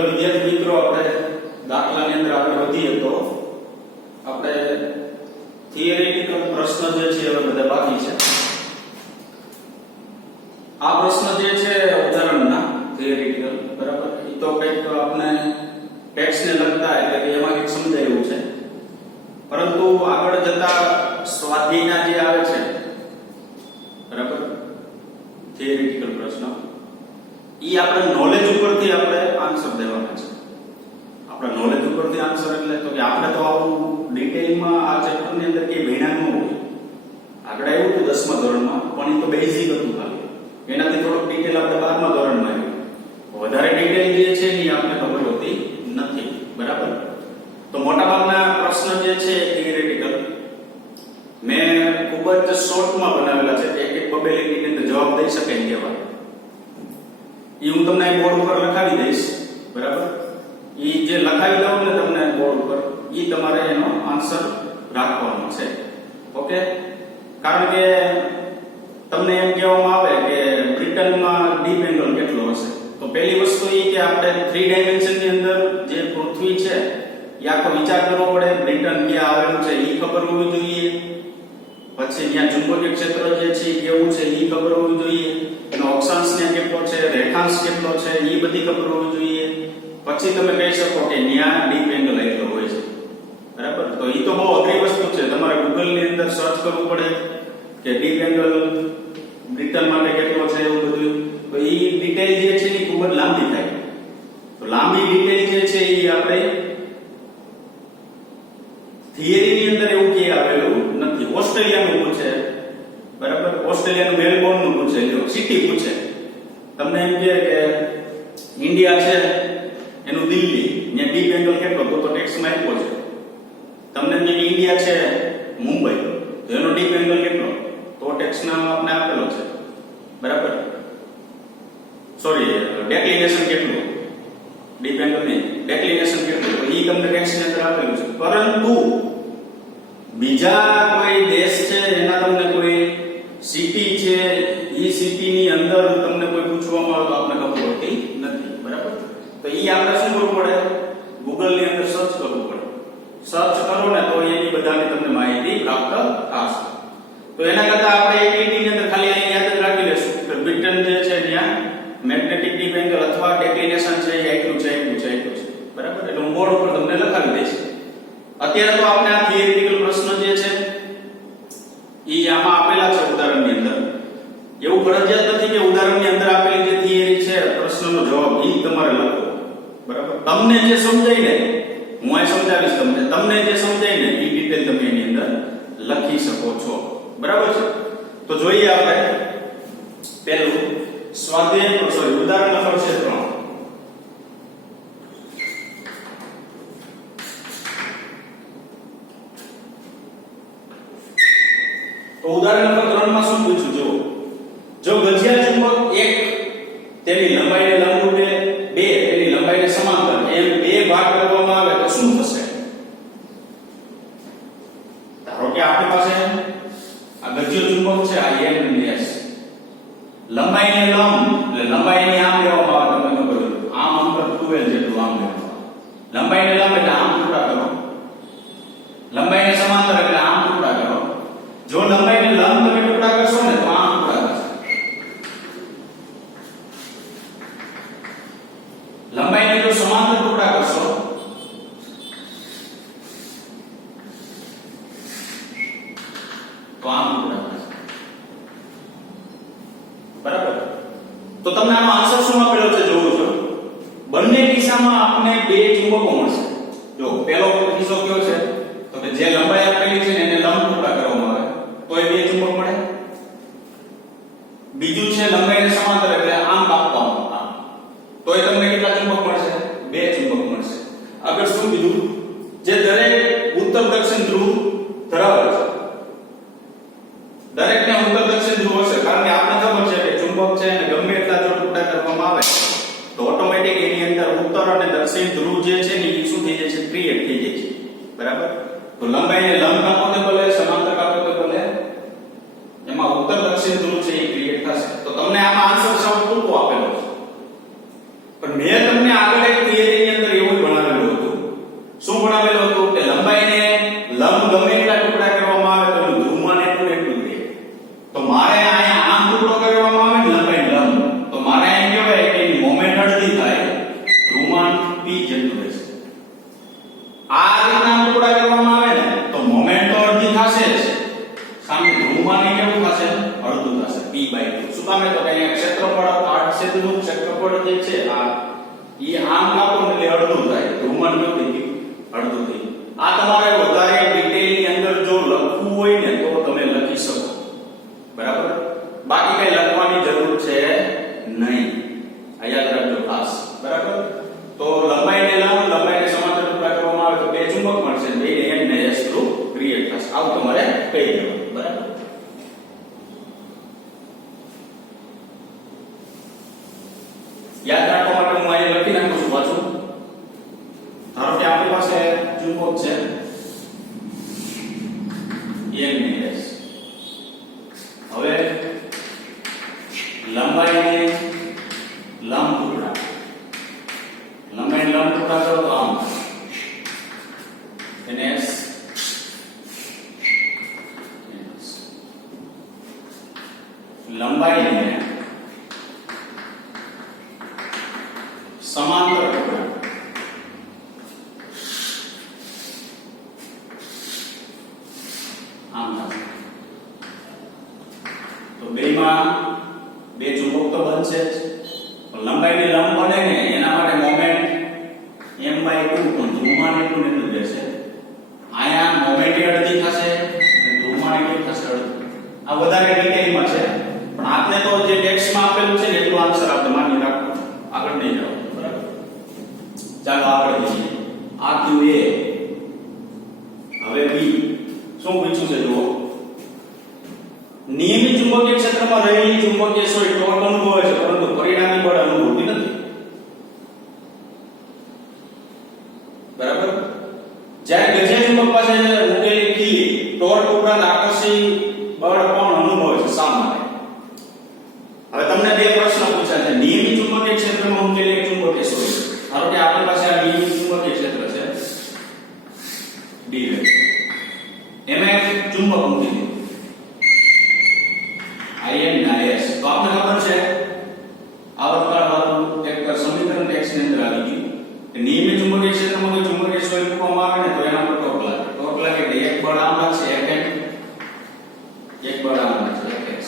હવે વિદ્યાર્થી મિત્રો આપણે દાખલાની અંદર આપણે વધીએ તો આપણે થિયરેટિકલ પ્રશ્ન જે છે હવે બધા બાકી છે. આ પ્રશ્ન જે છે ઉદાહરણના થિયરેટિકલ બરાબર એ તો કંઈક આપણે ટેક્સ્ટને લગતા એટલે કે એમાં કંઈક સમજાયું છે, પરંતુ આગળ જતા સ્વાધ્યાયના જે આવે છે બરાબર થિયરેટિકલ પ્રશ્ન ઈ આપણે નોલેજ ઉપરથી આપણે આન્સર દેવાના છે. આપણે નોલેજ ઉપરથી આન્સર એટલે તો કે આપણે તો આવું ડિટેલમાં આ ચેપ્ટરની અંદર કે ભણ્યા ન હોય. આગળ આવ્યું હતું 10મા ધોરણમાં, પણ એ તો બેઝિક હતું ખાલી. એનાથી થોડુંક ડિટેલ આપણે 12મા ધોરણમાં આવ્યું. વધારે ડિટેલ જે છે એ આપણે ખબર હોતી નથી બરાબર. તો મોટાભાગના પ્રશ્ન જે છે થિયરેટિકલ મેં ખૂબ જ શોર્ટમાં બનાવેલા છે કે એક બબે લીટીની અંદર જવાબ દઈ શકાય તેવા. એ હું તમને બોર્ડ ઉપર લખાવી દઈશ બરાબર. એ જે લખાવી દઉં ને તમને બોર્ડ ઉપર એ તમારે એનો આન્સર રાખવાનો છે. ઓકે, કારણ કે તમને એમ કહેવામાં આવે કે બ્રિટનમાં ડીપ એંગલ કેટલો હશે, તો પહેલી વસ્તુ એ કે આપણે 3 ડાયમેન્શનની અંદર જે પૃથ્વી છે એ આખો વિચાર કરવો પડે. બ્રિટન ક્યાં આવેલું છે એ ખબર હોવી જોઈએ, પછી ત્યાં ચુંબકીય ક્ષેત્ર જે છે એ કેવું છે એ ખબર હોવી જોઈએ, એનો અક્ષાંશ ત્યાં કેટલો છે, રેખાંશ કેટલો છે એ બધી ખબર હોવી જોઈએ. પછી તમે કહી શકો કે ત્યાં ડીપ એંગલ એટલો હોય છે બરાબર. તો એ તો બહુ અઘરી વસ્તુ છે, તમારે ગૂગલ ની અંદર સર્ચ કરવું પડે કે ડીપ એંગલ બ્રિટન માટે કેટલો છે એવું બધું. તો એ ડિટેલ જે છે એ ખૂબ જ લાંબી થાય. તો લાંબી ડિટેલ જે છે એ આપણે થિયરી ની અંદર એવું કે આવેલું નથી. ઓસ્ટ્રેલિયાનું પૂછે બરાબર, ઓસ્ટ્રેલિયાનું મેલબોર્નનું પૂછે, સિટી પૂછે. તમને એમ કહે કે ઇન્ડિયા છે એનું દિલ્હી, ત્યાં ડીપ એંગલ કેટલો, તો ટેક્સ્ટમાં આપ્યો છે. તમને એમ કે ઇન્ડિયા છે મુંબઈ, તો એનો ડીપ એંગલ કેટલો, તો ટેક્સ્ટમાં આપણે આપેલો છે બરાબર. સોરી, ડેક્લિનેશન કેટલું, ડીપ એંગલ નહીં, ડેક્લિનેશન કેટલું, તો એ તમને ટેક્સ્ટની અંદર આપેલું છે. પરંતુ બીજા કોઈ દેશ છે એના તમને કોઈ સિટી છે, ઈ સિટીની અંદર તમને કોઈ પૂછવામાં આવે તો આપણે ખબર હોતી નથી બરાબર. તો ઈ આપણે શું કરવું પડે, ગૂગલ ની અંદર સર્ચ કરવું પડે. સર્ચ કરો ને તો એની બધાની તમને માહિતી પ્રાપ્ત થશે. તો એના કરતા આપણે એક લીટીની અંદર ખાલી અહીં યાદ જ રાખી લેશું કે બ્રિટન જે છે ત્યાં મેગ્નેટિક ડીપ એંગલ અથવા ડેક્લિનેશન છે એ એટલું છે બરાબર. એટલે હું બોર્ડ ઉપર તમને લખાવી દઈશ. અત્યારે તો આપણે આ થિયરેટિકલ પ્રશ્ન જે છે ઈ આમાં આપેલા છે ઉદાહરણની અંદર. એવું ફરજિયાત નથી કે ઉદાહરણની અંદર આપેલી જે થિયરી છે પ્રશ્નનો જવાબ ઈ તમારે લખવો બરાબર. તમને જે સમજાય ને હું આ સમજાવીશ તમને જે સમજાય ને ઈ ડિટેલ તમે એની અંદર લખી શકો છો બરાબર છે. તો જોઈએ આપણે પહેલું સ્વાધ્યાય ઉદાહરણ નંબર છે 3. તો ઉદાહરણ નંબર 3 માં શું પૂછ્યું, જો ગજિયા ચુંબક 1 તેની લંબાઈને લંબરૂપે 2 તેની લંબાઈને સમાંતર એમ 2 ભાગ કરવામાં આવે તો શું થશે. ધારો કે આપણી પાસે આ ગજિયો ચુંબક છે, આ n અને s, લંબાઈને લંબ એટલે લંબાઈની આમ લેવામાં આવે, તમને ખબર હોય આમ અંતર 12 જેટલું આમ લેવામાં આવે. લંબાઈને લંબ એટલે આમ ટુકડા કરો, લંબાઈને સમાંતર એટલે આમ ટુકડા કરો. જો લંબાઈને લંબ તમે ટુકડા કરશો ને તો આમ ટુકડા થશે. લંબાઈને જો સમાંતર ટુકડા કરશો તો આમ ટુકડા થશે બરાબર. તો તમને આનો આન્સર શું આપેલો છે જોવો છો. બંને કિસ્સામાં આપણને 2 ચુંબકો મળશે. જો પહેલો કિસ્સો કયો છે તો કે જે લંબાઈ આપેલી છે ને એને લંબ ટુકડા કરવામાં આવે તો એ 2 ચુંબક મળે. બીજું છે લંબાઈને સમાંતર એટલે આમ કાપવામાં આવે તો એ તમને કેટલા ચુંબક મળશે, 2 ચુંબક મળશે. આગળ શું કીધું, જે દરેક ઉત્તર દક્ષિણ ધ્રુવ ધરાવે છે, દરેકને ઉત્તર દક્ષિણ ધ્રુવ હશે. કારણ કે આપણે ખબર છે કે ચુંબક છે અને ગમે એટલા જો ટુકડા કરવામાં આવે તો ઓટોમેટિક એની અંદર ઉત્તર અને દક્ષિણ ધ્રુવ જે છે ને એ શું થઈ જાય છે, ક્રિએટ થઈ જાય છે બરાબર. તો લંબાઈને લંબ કાપો તો ભલે, સમાંતર કાપો તો ભલે, એમાં ઉત્તર દક્ષિણ ધ્રુવ છે એ ક્રિએટ થશે. તો તમને આમાં આન્સર સાવ ટૂંકો આપેલો છે, પણ મેં તમને આગળ એક થિયરી ધ્રુવમાની કેવું થશે અડધું થશે p/2 શું કામ તો કે અહીંયા ક્ષેત્રફળ કાટછેદનું ક્ષેત્રફળ જે છે આ ઈ આમ કાપો એટલે અડધું થાય ધ્રુવમાન કેવું થઈ ગયું અડધું થઈ આ તમારે વધારે ડિટેલ ની અંદર જો લખવું હોય ને તો તમે લખી શકો બરાબર બાકી કઈ લખવાની જરૂર છે નહીં આ યાદ રાખજો ખાસ બરાબર તો લંબાઈને લંબ લંબાઈને સમાંતર ટુકડા કરવામાં આવે તો બે ચુંબક મળશે બેને n ને s થ્રુ ક્રિએટ થશે આવું તમારે કહી દેવાનું બરાબર યાદ રાખવા માટે હું અહીં લખી નાખું છું પાછું ધારો કે આપણી પાસે ચુંબક છે n ને s હવે લંબાઈને લંબ ટુકડા કરો તો આમ ns લંબાઈને સમાંતર ટુકડા આમ તો બેમાં બે ચુંબક તો બનશે જ લંબાઈને લંબ બને ને એના માટે મોમેન્ટ m/2 પણ ધ્રુવમાન એટલું ને એટલું રહેશે આયા મોમેન્ટ અડધી થશે અને ધ્રુવમાન કેટલું થશે અડધું આ વધારે ડિટેલમાં છે પણ આપને તો જે ટેક્સ્ટ માં આપેલું છે ને એટલું આન્સર આપણે માની રાખો આગળ નહીં જાવ બરાબર ચાલો આગળ જઈએ આ થયું a હવે b શું પૂછ્યું છે જુઓ નિયમિત ચુંબકીય ક્ષેત્રમાં રહેલી ચુંબકીય સોય ટોર્ક અનુભવે છે પરંતુ પરિણામી બળ અનુભવતી નથી બરાબર જ્યારે ગજિયા ચુંબક પાસે મૂકેલી ખીલી ટોર્ક ઉપરાંત આકર્ષી બળ પણ અનુભવે છે શા માટે હવે તમને બે પ્રશ્ન પૂછ્યા છે નિયમિત ચુંબકીય ક્ષેત્રમાં મૂકેલી એક ચુંબકીય સોય ધારો કે આપણી પાસે આ નિયમિત ચુંબકીય ક્ષેત્ર છે d એમાં એક ચુંબક મૂકી દીધું in ના s તો આપને ખબર છે આવર્તકાળ વાળું એક સમીકરણ ટેક્સ્ટ ની અંદર આવી ગયું કે નિયમિત ચુંબકીય ક્ષેત્રમાં કોઈ ચુંબકીય સોય મૂકવામાં આવે ને તો એના પર ટોર્ક લાગે એટલે એક બળ આમ લાગશે એક બળ આમ લાગશે x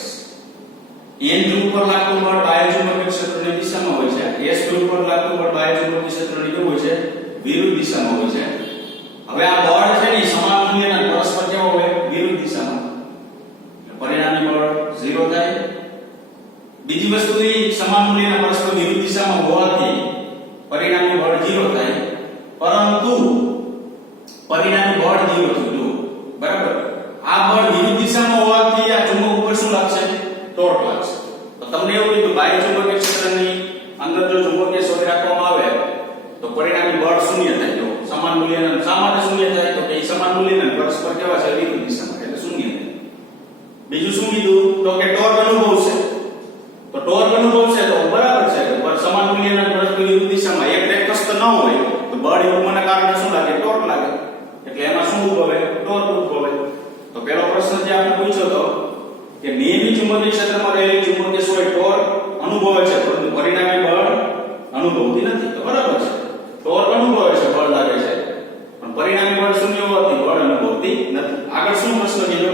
n ધ્રુવ પર લાગતું બળ બાહ્ય ચુંબકીય ક્ષેત્રની દિશામાં હોય છે s ધ્રુવ પર લાગતું બળ બાહ્ય ચુંબકીય ક્ષેત્રની કેવું હોય છે વિરુદ્ધ દિશામાં હોય છે હવે આ બળ છે ને સમાન મૂલ્યના પરસ્પર કેવા હોય વિરુદ્ધ દિશામાં પરિણામી બળ 0 થાય બીજી વસ્તુ એ સમાન મૂલ્યના પરસ્પર વિરુદ્ધ દિશામાં હોવાથી પરિણામી બળ 0 થાય પરંતુ પરિણામી બળ 0 થયું બરાબર આ બળ વિરુદ્ધ દિશામાં હોવાથી આ ચુંબક ઉપર શું લાગશે ટોર્ક લાગશે તો તમને એવું કીધું બાહ્ય ચુંબકીય ક્ષેત્રની અંદર જો ચુંબકીય સોય રાખવામાં આવે તો પરિણામી બળ શૂન્ય થાય જો સમાન મૂલ્યના શા માટે શૂન્ય થાય તો કે સમાન મૂલ્યના પરસ્પર કેવા છે વિરુદ્ધ દિશામાં એટલે શૂન્ય થાય બીજું શું કીધું તો કે ટોર્ક અનુભવશે તો ટોર્ક અનુભવશે તો બરાબર છે પણ સમાન મૂલ્યના પરસ્પર વિરુદ્ધ દિશામાં એક રેખસ્થ ન હોય તો બળ યુગ્મના કારણે શું લાગે ટોર્ક લાગે એટલે એમાં શું ઉદ્ભવે ટોર્ક ઉદ્ભવે તો પહેલો પ્રશ્ન જે આપણે પૂછ્યો તો કે નિયમિત ચુંબકીય ક્ષેત્રમાં રહેલી ચુંબકીય સોય ટોર્ક અનુભવે છે પરંતુ પરિણામી બળ અનુભવતી નથી તો બરાબર છે ટોર્ક અનુભવે છે બળ લાગે છે પણ પરિણામી બળ શૂન્ય હોવાથી બળ અનુભવતી નથી આગળ શું પ્રશ્ન કીધો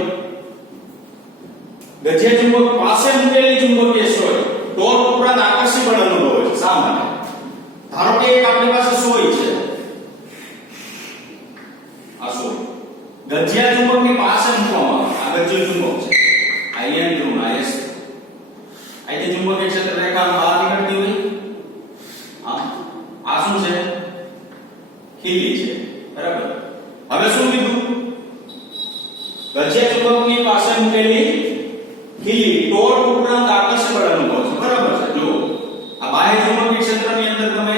ગજિયા ચુંબક પાસે મૂકેલી ચુંબકીય સોય ટોર્ક ઉપરાંત આકર્ષી બળ અનુભવે છે શા માટે ધારો કે એક આપણી પાસે સોય છે આ સોય ગજિયા ચુંબકની પાસે મૂકવામાં આવે આ ગજિયો ચુંબક છે આ n ધ્રુવ આ s અહીંથી ચુંબકીય ક્ષેત્ર રેખા બહાર નીકળતી હોય આ શું છે ખીલી છે બરાબર હવે શું કીધું ગજિયા ચુંબકની પાસે મૂકેલી ખીલી ટોર્ક ઉપરાંત આકર્ષી બળ અનુભવે છે બરાબર છે જો આ બાહ્ય ચુંબકીય ક્ષેત્રની અંદર તમે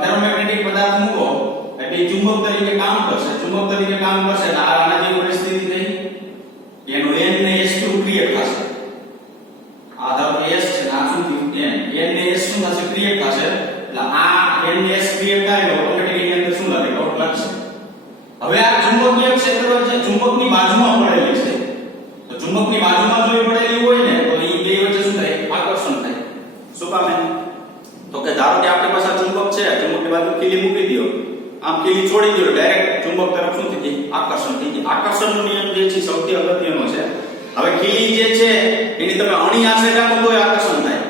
ફેરોમેગ્નેટિક પદાર્થ મૂકો એટલે ચુંબક તરીકે કામ કરશે એટલે આના જેવી પરિસ્થિતિ થઈ એનો n ને s થ્રુ ક્રિએટ થશે આ ધારો કે s છે આ શું થયું n ને s શું થશે ક્રિએટ થશે એટલે આ n ને s ક્રિએટ થાય તો ઓટોમેટિકલી એની અંદર શું લાગે ટોર્ક લાગશે હવે આ ચુંબકીય ક્ષેત્ર જે ચુંબકની બાજુમાં પડેલી છે તો ચુંબકની બાજુમાં જો એ પડેલી હોય ને તો એ બે વચ્ચે શું થાય આકર્ષણ થાય શું કામ તો કે ધારો કે આપણી પાસે ચુંબક છે ચુંબકની બાજુ ખીલી મૂકી દો આમ ખીલી છોડી દો ડાયરેક્ટ ચુંબક તરફ શું થઈ આકર્ષણ થઈ આકર્ષણનો નિયમ જે છે સૌથી અગત્યનો છે આમની આ સાઈડ રાખો તોય આકર્ષણ થાય.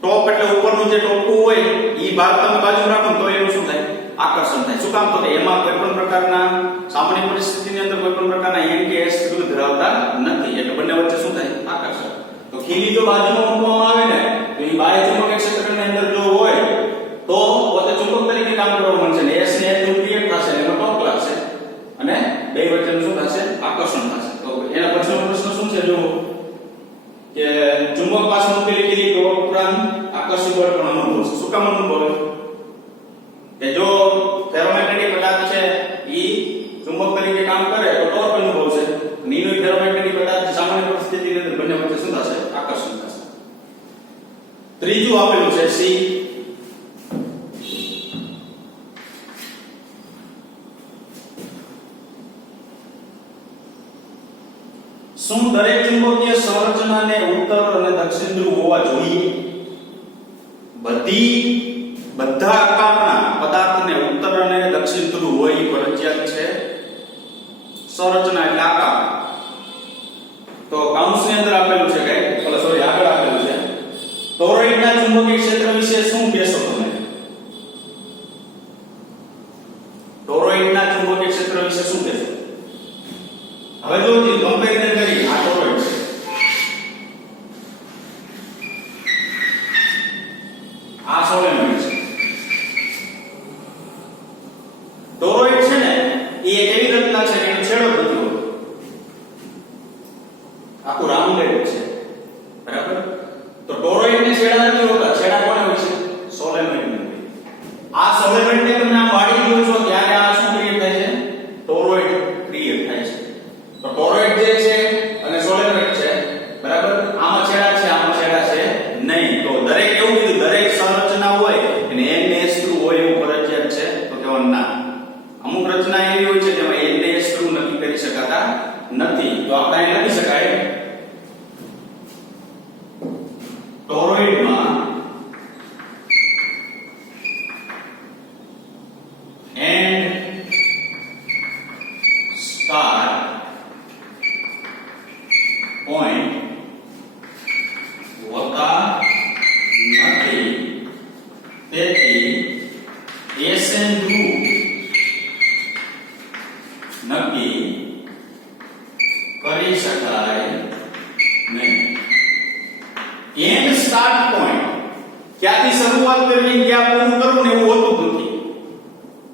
ટોપ એટલે ઉપરનું જે ટોપકું હોય ઈ ભાગ તમે બાજુ રાખો તો એનું શું થાય? આકર્ષણ થાય. શું કામ? તો કે એમાં કોઈ પણ પ્રકારના સામાન્ય પરિસ્થિતિની અંદર કોઈ પણ પ્રકારના n કે s ધ્રુવ ધરાવતા નથી. એટલે બંને વચ્ચે શું થાય? આકર્ષણ. તો ખીલી જો બાજુમાં મૂકવામાં આવે ને તો ઈ બાહ્ય ચુંબકીય ક્ષેત્રની અંદર જો હોય તો પોતે ચુંબક તરીકે કામ કરવા માંડશે ને s ને ધ્રુવ ક્રિએટ થશે ને એમાં ટોક લાગશે અને બે વચ્ચેનું શું થશે? આકર્ષણ થશે. તો એના પછીનો પ્રશ્ન શું છે? જો કે ચુંબક પાસે મૂકેલી ખીલી ટોક ઉપરાંત આકર્ષી બળ પણ અનુભવશે. શું કામ અનુભવે? કે જો ફેરોમેગ્નેટિક પદાર્થ છે ઈ ચુંબક તરીકે કામ કરે તો ટોર્ક અનુભવશે. નીનો ફેરોમેગ્નેટિક પદાર્થ સામાન્ય પરિસ્થિતિની અંદર બંને વચ્ચે શું થશે? આકર્ષણ થશે. ત્રીજું આપેલું છે સી. શું દરેક ચુંબકીય સંરચનાને ઉત્તર અને દક્ષિણ ધ્રુવ હોવા જોઈએ? બધા આકારના પદાર્થને ઉત્તર અને દક્ષિણ ધ્રુવ હોય એ ફરજિયાત છે. સંરચના એટલે આકાર. તો કૌંસની અંદર આપેલું છે કે આગળ આપેલું છે ટોરોઇડના ચુંબકીય ક્ષેત્ર વિશે શું કહેશો તમે? ટોરોઇડના ચુંબકીય ક્ષેત્ર વિશે શું કહેશો? હવે જો કમ્પેરિઝન કરી આ ટોરોઇડ છે, આ સોલેનોઇડ છે. ટોરોઇડ છે ને એ એક એવી રચના છે કે એનો છેડો નથી હોતો, આખું રાઉન્ડેડ છે. બરાબર? તો ટોરોઇડ ને છેડા નથી હોતા. છેડા કોને હોય છે? સોલેનોઇડ ને. આ સોલેનોઇડ ને તમે આમ વાળી દો છો ત્યારે આ શું ક્રિએટ થાય છે? ટોરોઇડ ક્રિએટ થાય છે. તો ટોરોઇડ જે છે અને સોલેનોઇડ છે, બરાબર, આમાં છેડા છે આમાં છેડા છે નહીં. તો દરેક એવું કીધું દરેક સંરચના હોય અને n ને s ધ્રુવ હોય એવું ફરજિયાત છે? તો કહેવાનું ના. અમુક રચના એવી હોય છે જેમાં n ને s ધ્રુવ નક્કી કરી શકાતા નથી. તો આપણે અહીં લખી શકાય ટોરોઇડમાં એન્ડ સ્ટાર પોઈન્ટ હોતા નથી, તેથી એસએન ધ્રુવ નક્કી કરી શકાય નહીં. એન્ડ સ્ટાર્ટ પોઈન્ટ ક્યાંથી શરૂઆત કરવી ક્યાં પૂરું કરવું ને એવું હોતું જ નથી.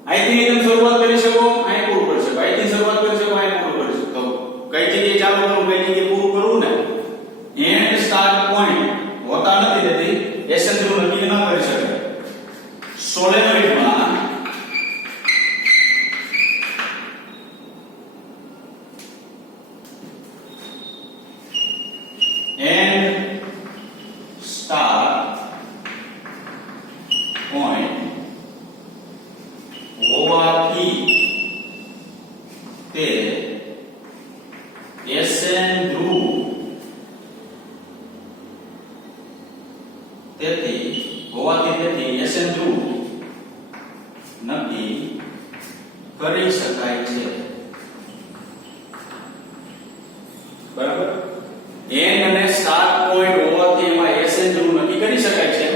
અહીંથી તમે શરૂઆત કરી શકો, અહીં પૂરું કરી શકો, અહીંથી શરૂઆત કરી શકો, અહીં પૂરું કરી શકો. તો કઈ જગ્યાએ ચાલુ કરવું કઈ જગ્યાએ પૂરું કરવું ને એન્ડ સ્ટાર્ટ પોઈન્ટ હોતા નથી, તેથી એસએન ધ્રુવ નક્કી ન કરી શકાય. સોલેનોઇડમાં એન્ડ સ્ટાર્ટ પોઈન્ટ હોવાથી તે એસએન ધ્રુવ તેથી એસએન ધ્રુવ નક્કી કરી શકાય છે. બરાબર? n અને સ્ટાર્ટ પોઈન્ટ હોવાથી એમાં એસએન ધ્રુવ નક્કી કરી શકાય છે.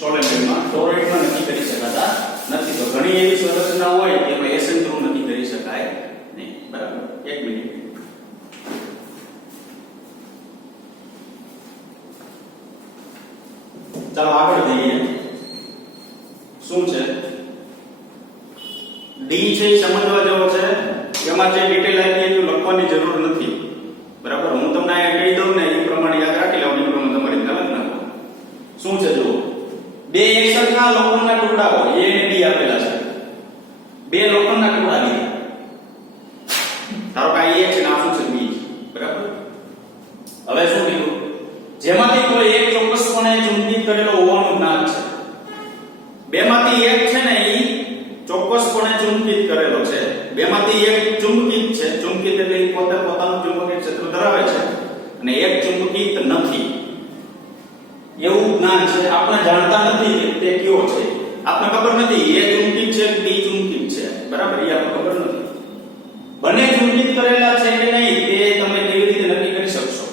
સોલેનોઇડમાં, ટોરોઇડમાં નક્કી કરી શકાતા નથી. તો ઘણી એવી સંરચના હોય કે એમાં એસએન ધ્રુવ નક્કી કરી શકાય નહીં. બરાબર? એક મિનિટ. ચાલો આગળ જઈએ. શું છે ડી છે એ સમજવા જેવો છે. એમાં જે ડિટેલ આપી એટલું લખવાની જરૂર નથી. બરાબર? હું તમને આ કહી દઉં ને એ પ્રમાણે યાદ રાખી લેવું. એ પ્રમાણે તમારી રીતે લખી નાખો. શું છે જુઓ, બે એકસરખા લોખંડના ટુકડાઓ A અને B આપેલા છે. બે લોખંડના ટુકડા લીધા. ધારો કે આ A છે ને આ શું છે B. બરાબર? હવે શું કીધું? જેમાંથી કોઈ એક ચોક્કસપણે ચુંબકિત કરેલો હોવાનું જ્ઞાન છે. બેમાંથી એક છે ને એ ચોક્કસપણે ચુંબકિત કરેલો છે. બેમાંથી એક ચુંબકિત છે. ચુંબકિત એટલે પોતે પોતાનું ચુંબકીય ક્ષેત્ર ધરાવે છે અને એક ચુંબકિત નથી. એવું જ્ઞાન છે. આપણે જાણતા નથી કે તે કયો છે. આપણે ખબર નથી એ ચુંબકિત છે કે બી ચુંબકિત છે. બરાબર? એ આપણે ખબર નથી. બંને ચુંબકિત કરેલા છે કે નહીં તે તમે કેવી રીતે નક્કી કરી શકશો?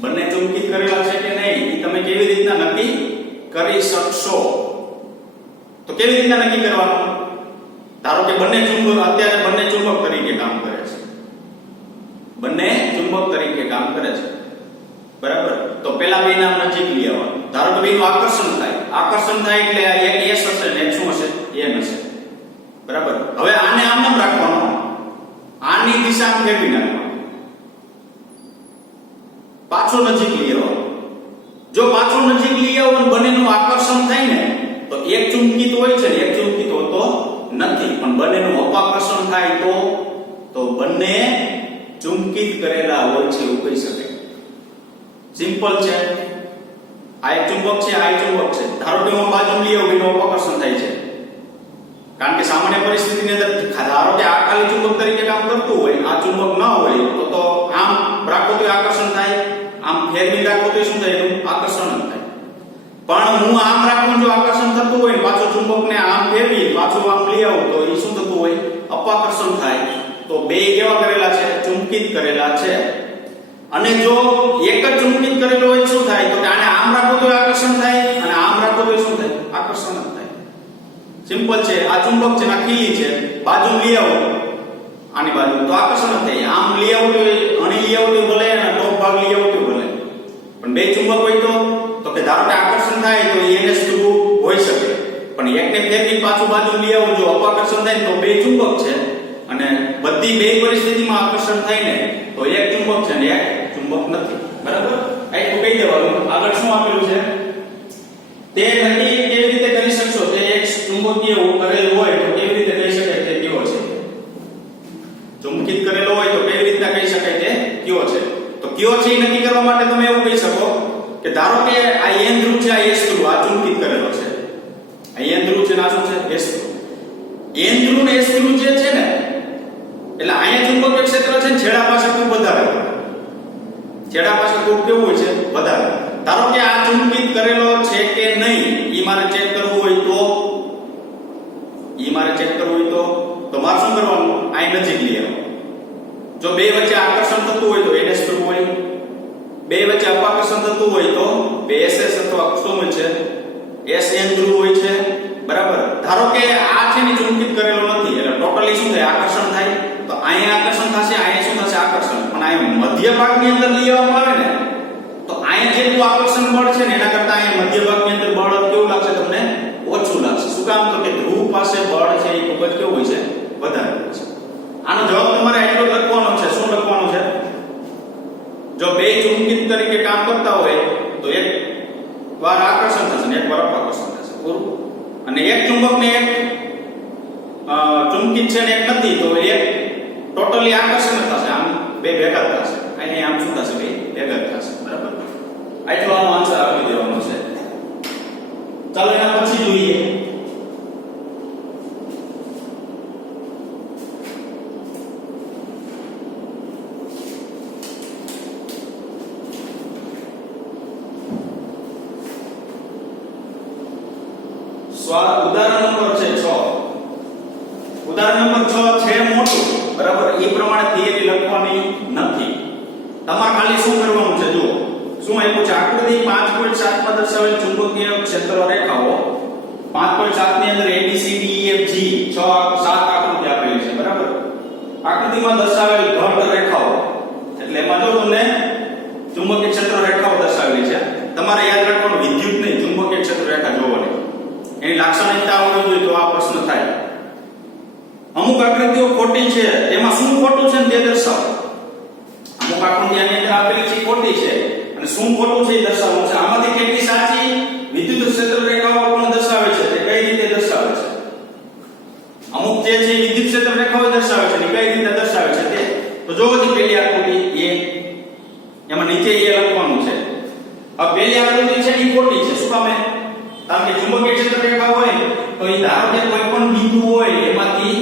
બંને ચુંબકિત કરી શકશો. તો કેવી રીતે નક્કી કરવાનું? ધારો કે બંને ચુંબક અત્યારે બંને ચુંબક તરીકે કામ કરે છે. બંને ચુંબક તરીકે કામ કરે છે. બરાબર? તો પેલા બે નામ નજીક લઈ આવવાનું. ધારો કે બેનું આકર્ષણ થાય. આકર્ષણ થાય એટલે આ એક S હશે ને એક શું હશે? N હશે. બરાબર? હવે આને આમ નામ રાખવાનો. આની દિશામાં ફેરવી નાખવાનું. પાછો નજીક લઈ આવવાનો. જો પાછો નજીક લઈ આવો અને બંનેનું આકર્ષણ થાય ને તો એક ચુંબકિત હોય છે ને એક ચુંબકિત હોતો નથી. પણ બંનેનું અપાકર્ષણ થાય તો બંને ચુંબકિત કરેલા હોય છે એવું કહી શકાય. સિમ્પલ છે. આ એક ચુંબક છે, આ એક ચુંબક છે. ધારો કે હું બાજુ લઈ આવું એનું અપાકર્ષણ થાય છે. કારણ કે સામાન્ય પરિસ્થિતિની અંદર ધારો કે આ ખાલી ચુંબક તરીકે કામ કરતું હોય, આ ચુંબક ન હોય તો આમ રાખો તો આકર્ષણ થાય, આમ ફેરવી રાખો તો શું થાય? એનું આકર્ષણ જ થાય. પણ હું આમ રાખું જો આકર્ષણ થતું હોય પાછો ચુંબકને આમ ફેરવી પાછું આમ લઈ આવું તો એ શું થતું હોય? અપાકર્ષણ થાય. તો બે કેવા કરેલા છે? ચુંબકિત કરેલા છે. અને જો એક જ ચુંબકિત કરેલો હોય શું થાય? તો કે આને આમ રાખો તો આકર્ષણ થાય અને આમ રાખો તો શું થાય? આકર્ષણ જ થાય. સિમ્પલ છે. આ ચુંબક છે, આ ખીલી છે, બાજુ લઈ આવો આની બાજુ તો આકર્ષણ જ થાય. આમ લઈ આવો તો અણી લઈ આવો તો ભલે અને ટોપ ભાગ લઈ આવો તો ભલે. પણ બે ચુંબક હોય તો કે ધારો કે આકર્ષણ થાય તો NS ધ્રુવ હોઈ શકે. પણ એકને ફેરવી પાછું બાજુ લઈ આવો જો અપાકર્ષણ થાય તો બે ચુંબક છે અને બધી બે પરિસ્થિતિમાં આકર્ષણ થાય ને તો એક ચુંબક છે ને એક ચુંબક નથી. બરાબર? આટલું કહી દેવાનું. આગળ શું આપેલું છે? તે નક્કી કેવી રીતે કરી શકશો? તે એક ચુંબકીય કરેલું હોય તો કેવી રીતે કહી શકાય તે કયો છે? ચુંબકિત કરેલો હોય તો કેવી રીતે કહી શકાય તે કયો છે? તો કયો છે એ નક્કી કરવા માટે તમે એવું કહી શકો કે ધારો કે આ N ધ્રુવ છે, આ S ધ્રુવ, આ ચુંબકિત કરેલો છે. આ N ધ્રુવ છે, આ શું છે? S ધ્રુવ. N ધ્રુવ ને S ધ્રુવ જે છે ને એટલે અહીંયા ચુંબકીય ક્ષેત્ર છે ને છેડા પાસે ખૂબ વધારે હોય. છેડા પાસે ખૂબ કેવું હોય છે? વધારે. ધારો કે આ ચુંબકિત કરેલો છે કે નહીં ઈ મારે ચેક કરવું હોય તો મારે શું કરવાનું? આ નજીક લઈ આવવાનું. જો બે વચ્ચે આકર્ષણ થતું હોય તો NS ધ્રુવ હોય. બે વચ્ચે અપાકર્ષણ થતું હોય તો બે SS અથવા શું હોય છે? SN ધ્રુવ હોય છે. બરાબર? ધારો કે આ છે ને ચુંબકિત કરેલો નથી એટલે ટોટલી શું થાય? આકર્ષણ થાય. તો અહીંયા આકર્ષણ થશે, અહીંયા શું થશે? આકર્ષણ. પણ અહીંયા મધ્ય ભાગની અંદર લઈ આવવામાં આવે ને તો અહીંયા જેટલું આકર્ષણ બળ છે ને એના કરતા અહીંયા મધ્ય ભાગની અંદર બળ કેવું લાગશે તમને? ઓછું લાગશે. શું કામ? તો કે ધ્રુવ પાસે બળ છે એ ખૂબ જ કેવું હોય છે? વધારે હોય છે. આનો જવાબ તમારે એટલો લખવાનો છે. શું લખવાનું છે? જો બે ચુંબકિત તરીકે કામ કરતા હોય તો એક વાર આકર્ષણ થશે ને એક વાર અપાકર્ષણ થશે. પૂરું. અને એક ચુંબક ને એક ચુંબકિત છે ને એક નથી તો એક ટોટલી આકર્ષણ થશે. આમ બે ભેગા થશે. અહીંયા આમ શું થશે? બે ભેગા થશે. બરાબર? આટલો આનો આન્સર આપી દેવાનો છે. ચાલો એના પછી જોઈએ ઉદાહરણ નંબર છે 6. ઉદાહરણ નંબર 6 છે મોટું. બરાબર? એ પ્રમાણે થિયરી લખવાની નથી. તમારે ખાલી શું કરવાનું છે? જુઓ શું આપ્યું છે? આકૃતિ 5.7 માં દર્શાવેલ ચુંબકીય ક્ષેત્ર રેખાઓ 5.7 ની અંદર ABCDEFG 7 આકૃતિ આપેલી છે. બરાબર? આકૃતિમાં દર્શાવેલ ઘટ રેખાઓ એટલે એમાં જો તમને ચુંબકીય ક્ષેત્ર રેખાઓ દર્શાવેલી છે. તમારે યાદ રાખવાનું વિદ્યુત નહીં ચુંબકીય ક્ષેત્ર રેખા જોવાની. એની લાક્ષણિકતા આવડવી જોઈએ તો આ પ્રશ્ન થાય. અમુક આકૃતિઓ ખોટી છે એમાં શું ખોટું છે તે દર્શાવો. અમુક આકૃતિ આની અંદર આપેલી છે ખોટી છે અને શું ખોટું છે એ દર્શાવવું છે. આમાંથી કેટલી સાચી વિદ્યુત ક્ષેત્ર રેખાઓ પણ દર્શાવે છે તે કઈ રીતે દર્શાવે છે? અમુક જે છે વિદ્યુત ક્ષેત્ર રેખાઓ દર્શાવે છે ને કઈ રીતે દર્શાવે છે તે તો જોવો તો પહેલી આકૃતિ એ એમાં નીચે એ લખવાનું છે. આ પહેલી આકૃતિ છે એ ખોટી છે. શું કામ? કારણ કે ચુંબકીય ક્ષેત્ર રેખા હોય તો એ ધારો કે કોઈ પણ બિંદુ હોય એમાંથી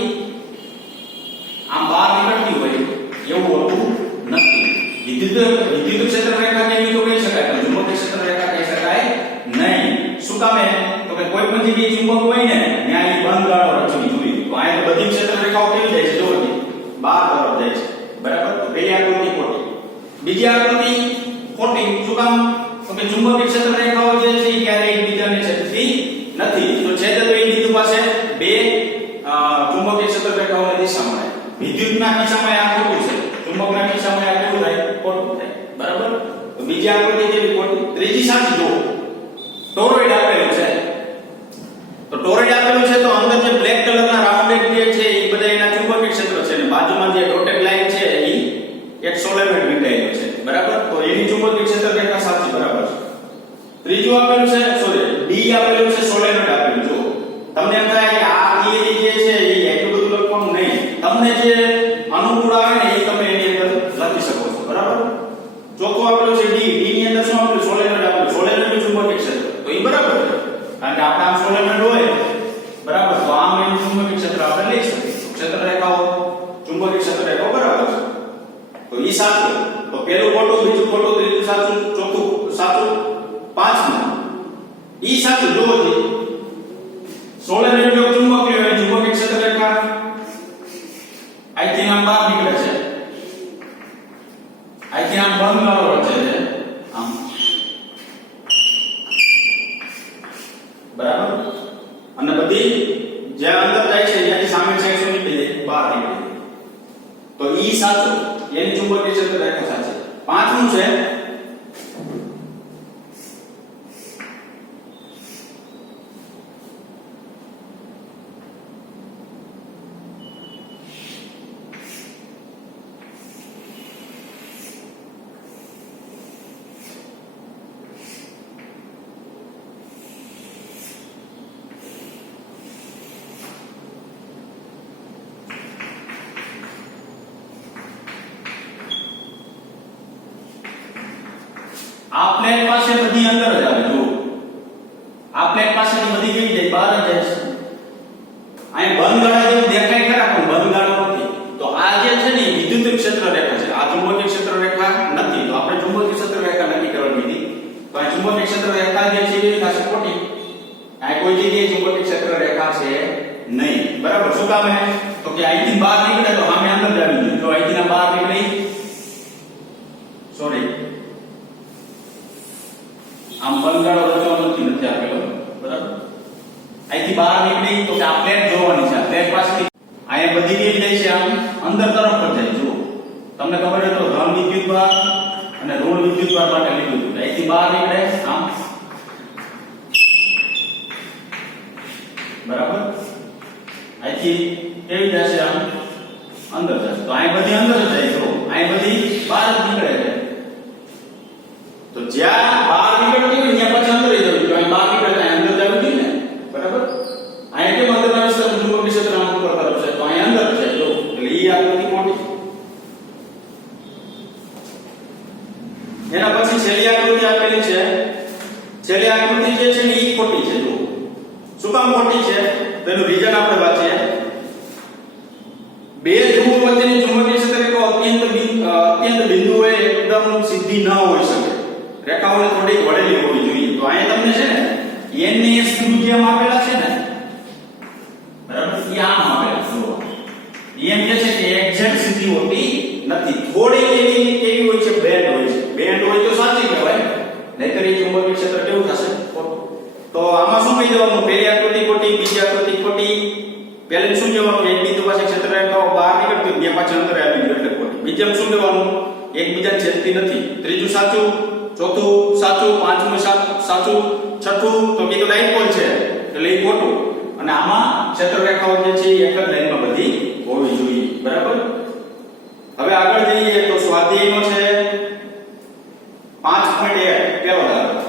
આમ બહાર નીકળતી હોય એવું હોતું નથી. વિદ્યુત ક્ષેત્ર રેખા કેવી તો કહી શકાય પણ ચુંબકીય ક્ષેત્ર રેખા કહી શકાય નહીં. શું કામ? તો કે કોઈ પણ જગ્યાએ ચુંબક હોય ને ત્યાં એ બંધ ગાળો રચવી જોઈએ. તો અહીંયા બધી ક્ષેત્ર રેખાઓ કેવી જાય છે? જોવો બહાર તરફ જાય છે. બરાબર? તો પહેલી આકૃતિ ખોટી. બીજી આકૃતિ ખોટી. શું કામ? તો તો કે ચુંબકીય ક્ષેત્ર રેખાઓ જે છે એ ક્યારેય એકબીજાને છેદતી નથી. તો છેદે તો એ બિંદુ પાસે બે ચુંબકીય ક્ષેત્ર રેખાઓની દિશા મળે. વિદ્યુતના કિસ્સામાં આ ખોટું છે, ચુંબકના કિસ્સામાં આ કેવું થાય? ખોટું થાય. બરાબર? તો બીજી આકૃતિ કેવી ખોટી? ત્રીજી સાચી જુઓ. ટોરોઇડ આપેલું છે. તો ટોરોઇડ આપેલું છે તો અંદર જે બ્લેક કલરના રાઉન્ડેડ જે છે એ બધા એના ચુંબકીય ક્ષેત્ર છે અને બાજુમાં જે ડોટેડ લાઈન છે એ એક સોલેનોઇડ વીંટાયેલું છે. બરાબર? તો એની ચુંબકીય ક્ષેત્ર રેખા સાચી. બરાબર છે. ત્રીજું આપેલું છે, સોરી ડી આપેલું છે, સોલેનોઇડ આપેલું. જો તમને એમ થાય કે આ એ જે છે એ એટલું બધું લખવાનું નહીં, તમને જે અનુકૂળ આવે ને એ તમે એની અંદર લખી શકો છો. બરાબર? ચોથું આપેલું છે ડી. ડી ની અંદર શું આપેલું? સોલેનોઇડ આપેલું. સોલેનોઇડ ચુંબકીય ક્ષેત્ર. તો એ બરાબર છે કારણ કે આપણે આમ સોલેનોઇડ હોય. બરાબર? તો આમ એનું ચુંબકીય ક્ષેત્ર આપણે લઈ શકીએ. ક્ષેત્ર રેખાઓ ચુંબકીય ક્ષેત્ર રેખાઓ બરાબર છે. તો ઈ સાચું. તો પહેલું ખોટું, બીજું ખોટું, ત્રીજું સાચું, ચોથું સાચું, પાંચમું ઈ સાચું. જોવો જોઈએ સોલેનોઇડ નો ચુંબકીય હોય ચુંબકીય ક્ષેત્ર રેખા અહીંથી આમ બહાર નીકળે છે, અહીંથી આમ બંધ વાળો રચે છે આમ. બરાબર? અને બધી જ્યાં અંદર જાય છે ત્યાંથી સામે સાઈડ શું નીકળી જાય? બહાર નીકળી જાય. તો ઈ સાચું, એની ચુંબકીય ક્ષેત્ર રેખા સાચી. પાંચમું છે આ પ્લેટ પાસે બધી અંદર જ આવે. જો આ પ્લેટ પાસેની બધી કેવી જાય? બહાર જ જાય છે. અહીં બંધ ગાળા જેવું દેખાય ખરા પણ બંધ ગાળો નથી. તો આ જે છે ને વિદ્યુત ક્ષેત્ર રેખા છે, આ ચુંબકીય ક્ષેત્ર રેખા નથી. તો આપણે ચુંબકીય ક્ષેત્ર રેખા નક્કી કરવાની હતી. તો આ ચુંબકીય ક્ષેત્ર રેખા જે છે એ થશે ખોટી. આ કોઈ જગ્યાએ ચુંબકીય ક્ષેત્ર રેખા છે નહીં. બરાબર? શું કામ હે? તો કે અહીંથી બહાર નીકળે તો સામે અંદર જ આવી ગયું. જો અહીંથી બહાર નીકળી, સોરી આમ બંગાળો રચવાનો નથી આપેલો. બરાબર? અહીંથી બહાર નીકળી તો કે આ પ્લેટ જોવાની છે. આ પ્લેટ પાસેથી અહીંયા બધી કેવી જાય છે? આમ અંદર તરફ પર જાય. જો તમને ખબર હોય તો ધન વિદ્યુતભાર અને ઋણ વિદ્યુતભાર માટે લીધું હતું. અહીંથી બહાર નીકળે આમ. બરાબર? અહીંથી કેવી જશે? આમ અંદર જશે. તો અહીં બધી અંદર જ જાય. જો અહીં બધી બહાર જ નીકળે છે. તો જ્યાં બહાર નીકળતી હોય ત્યાં પછી અંદર જવું જોઈએ. અહીં બહાર નીકળે ત્યાં અંદર જવું જોઈએ ને. બરાબર? અહીં કેમ અંદરના વિસ્તારમાં ચુંબકીય ક્ષેત્ર આમ ઉપર તરફ છે તો અહીં અંદર છે. જો એટલે ઈ આકૃતિ મોટી. એના પછી છેલ્લી આકૃતિ આપેલી છે. છેલ્લી આકૃતિ જે છે ને ઈ ખોટી છે. જો શું કામ ખોટી છે? તેનું રીઝન આપણે વાંચીએ. બે ધ્રુવો વચ્ચેની ચુંબકીય ક્ષેત્ર રેખા અત્યંત બિંદુએ એકદમ સીધી ન હોઈ શકે. રેખાઓને થોડી વળેલી હોવી જોઈએ. તો અહીંયા તમને છે ને NS બિંદુ જેમ આપેલા છે ને, બરાબર? એ આમ આપેલા છે. એમ જે છે તે એક્ઝેક્ટ સીધી હોતી નથી. થોડી એવી હોય છે, બેન્ડ હોય છે. બેન્ડ હોય તો સાચી કહેવાય, નહીતર એ ચુંબકીય ક્ષેત્ર કેવું થશે? તો આમાં શું કહી દેવાનું? પહેલી આકૃતિ ખોટી, બીજી આકૃતિ ખોટી. પહેલે શું કહેવાનું? એક બિંદુ પાસે ક્ષેત્ર રેખાઓ બહાર નીકળતી બે પાછળ અંદર આવી ગયું એટલે ખોટી. બીજામાં શું કહેવાનું? એકબીજા છેદતી નથી. ત્રીજું સાચું, ચોથું સાચું, પાંચમું સાચું, છઠ્ઠું તો કીધું ડાયપોલ છે એટલે એ ખોટું. અને આમાં ક્ષેત્ર રેખાઓ જે છે એ એક જ લાઈનમાં બધી હોવી જોઈએ. બરાબર? હવે આગળ જઈએ તો સ્વાધ્યાયનો છે 5.1 પેલો દાખલો.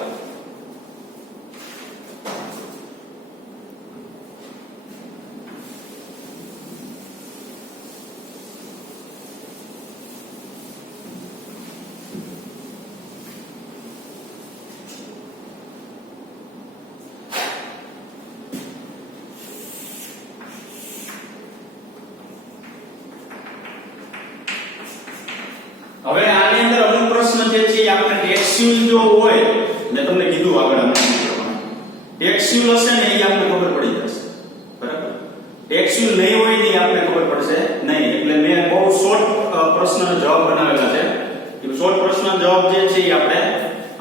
હવે આની અંદર અમુક પ્રશ્ન જે છે આપણે ટેક્સ્ચ્યુઅલ જો હોય, મેં તમને કીધું આગળ ટેક્સ્ચ્યુઅલ હશે ને એ આપણે ખબર પડી જશે. બરાબર? ટેક્સ્ચ્યુઅલ નહીં હોય ને આપણે ખબર પડશે નહીં. એટલે મેં બહુ શોર્ટ પ્રશ્નનો જવાબ બનાવેલા છે. એ શોર્ટ પ્રશ્નનો જવાબ જે છે એ આપણે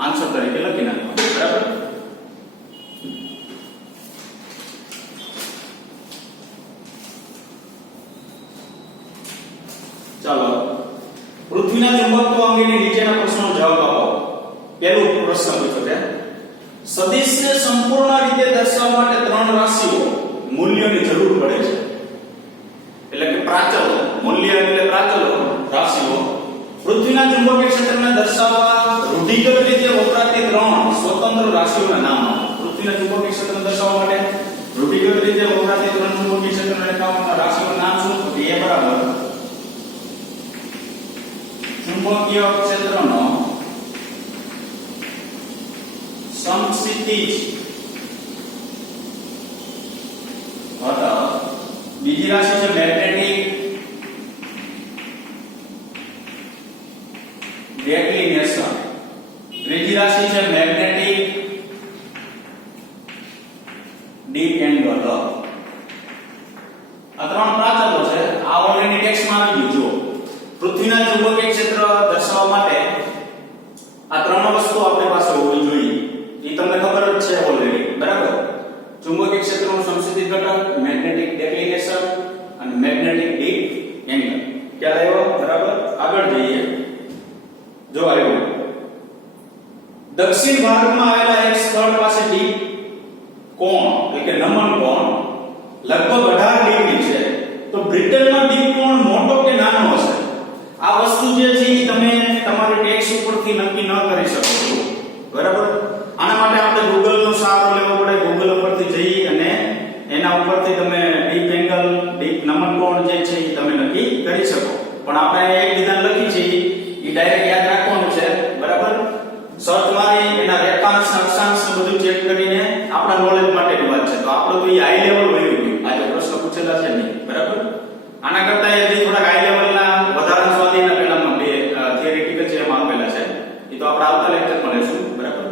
આન્સર તરીકે લખી નાખો. બરાબર. ચાલો પૃથ્વીના ચુંબકત્વ અંગેની નીચેના પ્રશ્નોનો જવાબ આપો. પહેલો પ્રશ્ન પૂછો છે સદિશને સંપૂર્ણ રીતે દર્શાવવા માટે ત્રણ રાશિઓ મૂલ્યોની જરૂર પડે છે. એટલે કે પ્રાચલો, મૂલ્ય એટલે પ્રાચલો, રાશિઓ. પૃથ્વીના ચુંબકીય ક્ષેત્રને દર્શાવવા રૂઢિગત રીતે વપરાતી ત્રણ સ્વતંત્ર રાશિઓના નામ આપો. પૃથ્વીના ચુંબકીય ક્ષેત્રને દર્શાવવા માટે રૂઢિગત રીતે વપરાતી ત્રણ ચુંબકીય ક્ષેત્રના રેખાઓના રાશિઓના નામ શું? એ બરાબર ચુંબકીય ક્ષેત્રનો સમક્ષિતિજ ઘટક, બીજી રાશિ છે મેગ્નેટિક ડેક્લિનેશન, ત્રીજી રાશિ છે મેગ્નેટિક ડીપ એંગલ. આ ત્રણ પ્રાચલો છે. આ ઓલરેડી ટેક્સ્ટમાં આવી ગયું. જો પૃથ્વીના ચુંબકીય ક્ષેત્ર દર્શાવવા માટે આ ત્રણ વસ્તુ આપણી પાસે હોવી જોઈએ. એ તમને ખબર જ છે ઓલરેડી. બરાબર. ચુંબકીય ક્ષેત્રનું સમસ્થિતિ ઘટક, મેગ્નેટિક ડેક્લિનેશન અને મેગ્નેટિક ડીપ એંગલ. ખ્યાલ આવ્યો? બરાબર. આગળ જઈએ. જો આવ્યો દક્ષિણ ભારતમાં આવેલા એક સ્થળ પાસે ડીપ કોણ એટલે કે નમન કોણ લગભગ 18 ડિગ્રી છે. તો બ્રિટનમાં ડીપ કોણ મોટો કે નાનો હશે? આ વસ્તુ જે છે એ તમે તમારી ટેક્સ્ટ ઉપરથી નક્કી ન કરી શકો છો. બરાબર. આના માટે આપણે ગૂગલ નો સહારો લેવો પડે. ગૂગલ ઉપરથી જઈ અને એના ઉપરથી તમે ડીપ એંગલ, ડીપ નમન કોણ જે છે એ તમે નક્કી કરી શકો. પણ આપણે એક વિધાન લખી છે એ ડાયરેક્ટ યાદ રાખવાનું છે. બરાબર. સર્ચ મારી એના રેખાંશ, અક્ષાંશ બધું ચેક કરીને આપણા નોલેજ માટેની વાત છે. તો આપણો તો એ હાઈ લેવલ હોય ગયું. આ જે પ્રશ્ન પૂછેલા છે ને. બરાબર. આના કરતા એ થોડા હાઈ લેવલના વધારાના સ્વાધ્યાયના પેલામાં બે થિયરેટિકલ છે એમાં આપેલા છે. એ તો આપણે આવતા લેક્ચરમાં લેશું. બરાબર.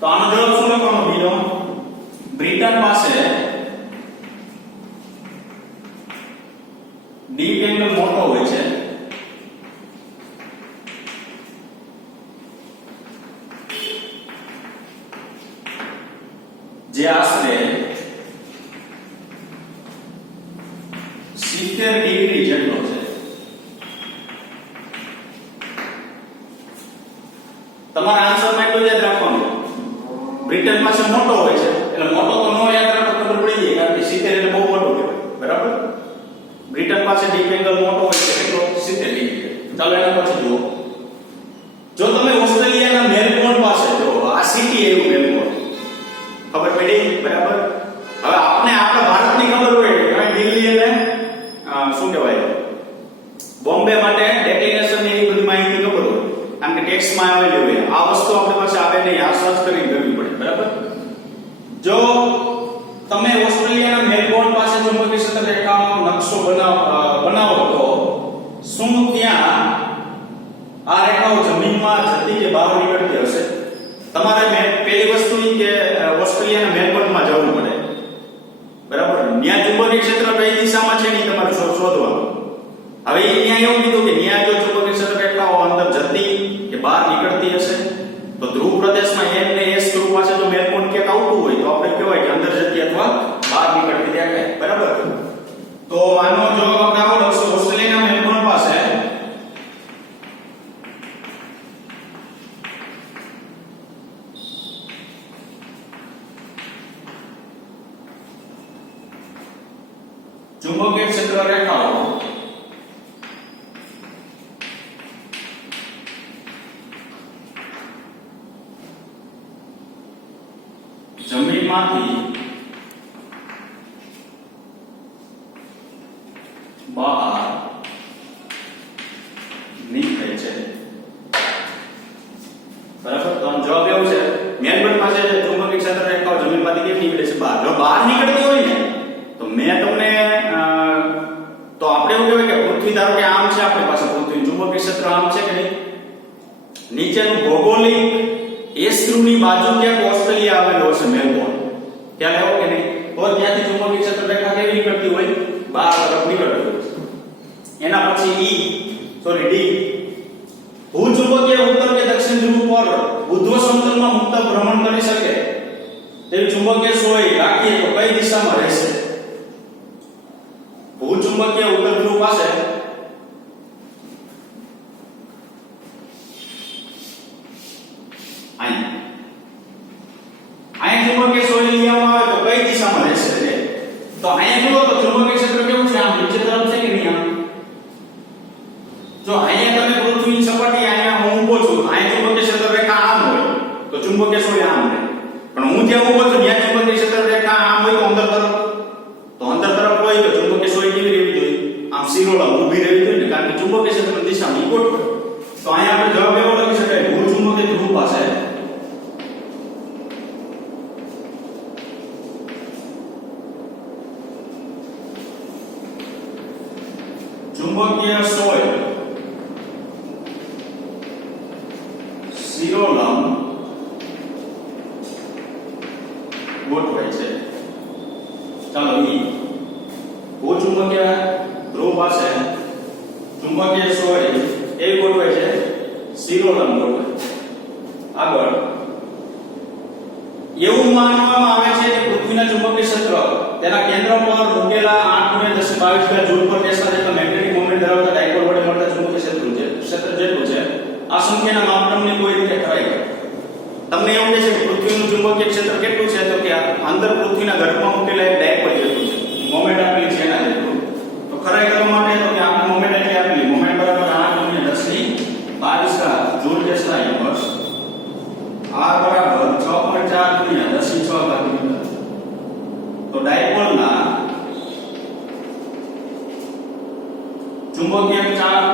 તો આનો જવાબ શું લખવાનો બીજો? બ્રિટન પાસે ડીપ એંગલ મોટો હોય છે. જે આશરે 70 ડિગ્રી જેટલો છે. તમારા આન્સરમાં એટલું યાદ રાખવાનું. બ્રિટન પાસે મોટો હોય છે એટલે મોટો તો નો યાદ રાખો, ખબર પડી જાય કારણ કે 70 એટલે બહુ મોટો કહેવાય. બરાબર. બ્રિટન પાસે ડીપ એંગલ મોટો હોય છે એટલો 70 ડિગ્રી. ચાલો એના પછી જુઓ. જો તમે ઓસ્ટ્રેલિયાના મેલબોર્ન પાસે જો આ સિટી એવું મેલબોર્ન ખબર પડી. બરાબર. હવે આપણે ભારતની ખબર હોય કે દિલ્હી અને શું કહેવાય બોમ્બે માટે ડેક્લિનેશન ની બધી માહિતી ખબર હોય કારણ કે ટેક્સ્ટમાં આવેલી હોય. આ વસ્તુ આપણી પાસે આવે નહીં. આ સર્ચ કરીને કરવી પડે. બરાબર. જો તમે ઓસ્ટ્રેલિયાના મેલબોર્ન પાસે ચુંબકીય ક્ષેત્ર રેખાનો નકશો બનાવો તો શું ત્યાં આ રેખાઓ જમીનમાં જતી કે બહાર નીકળતી હશે? તમારે પહેલી વસ્તુ એ કે ઓસ્ટ્રેલિયાના મેલબોર્નમાં જવું પડે. બરાબર. ત્યાં ચુંબકીય ક્ષેત્ર કઈ દિશામાં છે ને તમારે શોધવાનું. હવે ત્યાં એવું કીધું કે ત્યાં જો ચુંબકીય ક્ષેત્ર રેખાઓ અંદર જતી કે બહાર નીકળતી હશે તો ધ્રુવ પ્રદેશમાં એમ ને એસ ધ્રુવ પાસે જો મેલબોર્ન ક્યાંક આવતું હોય તો આપણે કહેવાય કે અંદર જતી અથવા બહાર નીકળતી દેખાય. બરાબર. તો આનો જવાબ આપણે આવો લખશું. ઓસ્ટ્રેલિયાના મેલબોર્ન પાસે ચુંબકીય ક્ષેત્ર રેખાઓ જમીનમાંથી બહાર નીકળે છે. બરાબર. તો જવાબ એવો છે મેલબોર્ન પાસે ચુંબકીય ક્ષેત્ર રેખાઓ જમીનમાંથી કેમ નીકળે છે? બહાર. જો બહાર નીકળતી હોય ને તો મેં તમને તો આપણે એવું કહેવાય કે પૃથ્વી ધારો કે આમ છે આપણી પાસે પૃથ્વી ચુંબકીય ક્ષેત્ર આમ છે કે નહીં? નીચેનું ભૌગોલિક એસ ધ્રુવની બાજુ ક્યાંક ઓસ્ટ્રેલિયા આવેલો હશે મેલબોર્ન. ત્યાં આવ્યો કે નહીં? તો ત્યાંથી ચુંબકીય ક્ષેત્ર રેખા કેવી નીકળતી હોય? બહાર તરફ નીકળતી હોય. એના પછી ડી ભૂચુંબકીય ઉત્તર કે દક્ષિણ ધ્રુવ પર ઉધ્વ સમતલ અહીંયા ચુંબકીય સોય લેવામાં આવે તો કઈ દિશામાં રહેશે? તો અહીંયા જુઓ તો ચુંબકીય ક્ષેત્ર કેવું છે? આમ નીચે તરફ છે કે નહીં? આમ જો અહીંયા તમે પૃથ્વીની સપાટી અહીંયા હું ઊભો છું, અહીંયા ચુંબકીય ક્ષેત્ર રેખા આમ હોય તો ચુંબકીય સોય આમ રહે, પણ હું જ્યાં ઊભો છું ત્યાં ચુંબકીય ક્ષેત્ર રેખા આમ હોય તો અંદર તરફ હોય તો ચુંબકીય સોય કેવી રહેવી જોઈએ? આમ સિરોલા ઊભી રહેવી જોઈએ ને, કારણ કે ચુંબકીય ક્ષેત્રની દિશામાં ઈ ગોઠવે. તો અહીંયા આપણે જવાબ એવો લખી શકાય, ધ્રુવ ચુંબકીય ધ્રુવ પાસે ચુંબકીય સોય શિરોલંબ ગોઠવાય છે. ચાલો ભૂચુંબકીય ધ્રુવ પાસે ચુંબકીય સોય એવી ગોઠવાય છે, શિરોલંબ ગોઠવાય. આગળ એવું માનવામાં આવે છે કે પૃથ્વીના ચુંબકીય ક્ષેત્ર તેના કેન્દ્ર પર મૂકેલા 8.22 જૂલ પર ટેસ્લા જેટલા મેગ્નેટિક મોમેન્ટ ધરાવતા ડાયપોલ વડે મળતા ચુંબકીય ક્ષેત્ર જેટલું છે. આ સંખ્યાના માપદંડને કોઈ રીતે ઠરાય? તમને એવું કહે છે કે પૃથ્વીનું ચુંબકીય ક્ષેત્ર કેટલું છે? તો કે અંદર પૃથ્વીના ગર્ભમાં મૂકેલા એક ડાયપોલ જેટલું છે, મોમેન્ટ આપેલી છે એના જેટલું. તો ખરાઈ કરવા માટે તો કે આપણે મોમેન્ટ એટલી આપેલી, મોમેન્ટ બરાબર 8.10 જૂલ ટેસ્લા ઇન્વર્સ, r બરાબર 6.4 × 10⁶ મીટર. તો ડાયપોલના ચુંબકીય ચાર્જ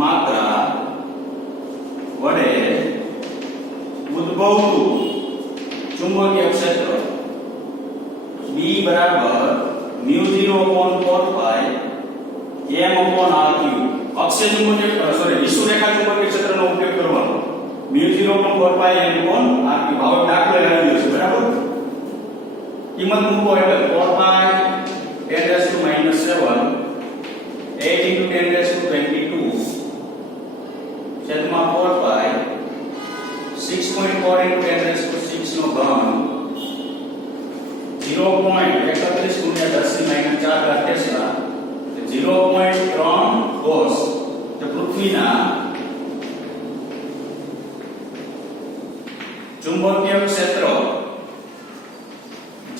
માત્રા વડે ઉદ્ભવતું ચુંબકીય ક્ષેત્ર B બરાબર μ0/4π m/r3. અક્ષીય ચુંબકીય વિષુવરેખા ચુંબકીય ક્ષેત્રનો ઉપયોગ કરવાનો, μ0/4π m/r3. ભાવ દાખલો લાવી દો છે, બરાબર? કિંમત મૂકો એટલે 4π 10⁻⁻⁷ 8 × 10⁻22 છેદમાં 4π 6.4 × 10⁻6 નો ઘન 0.31 × 10⁻⁴ ટેસ્લા, 0.3 કોસ જે પૃથ્વીના ચુંબકીય ક્ષેત્ર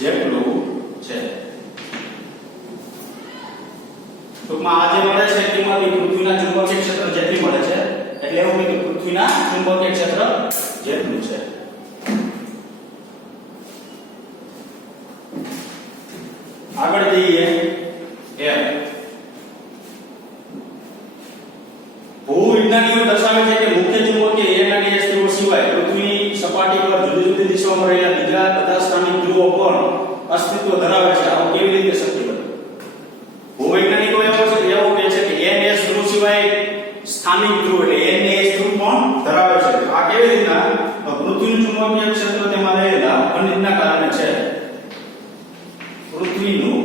જેટલું છે. ટૂંકમાં આ જે મળે છે તેમાંથી પૃથ્વીના ચુંબકીય ક્ષેત્ર જેટલી મળે છે, એટલે એવું કે પૃથ્વીના ચુંબકીય ક્ષેત્ર જેટલું છે. આગળ જઈએ. ભૂવિજ્ઞાનીઓ દર્શાવે છે કે મુખ્ય ચુંબકીય N અને S ધ્રુવો સિવાય પૃથ્વીની સપાટી પર જુદી જુદી દિશાઓમાં રહેલા બીજા બધા સ્થાનિક ધ્રુવો પણ અસ્તિત્વ ધરાવે છે. આવું કેવી રીતે શક્ય બને? ભૂવૈજ્ઞાનિકો એવું કહે છે કે N S ધ્રુવ સિવાય સ્થાનિક ધ્રુવ એટલે N S ધ્રુવ પણ ધરાવે છે. આ કેવી રીતના? તો પૃથ્વીનું ચુંબકીય ક્ષેત્ર તેમાં રહેલા ખનિજના કારણે છે. પૃથ્વીનું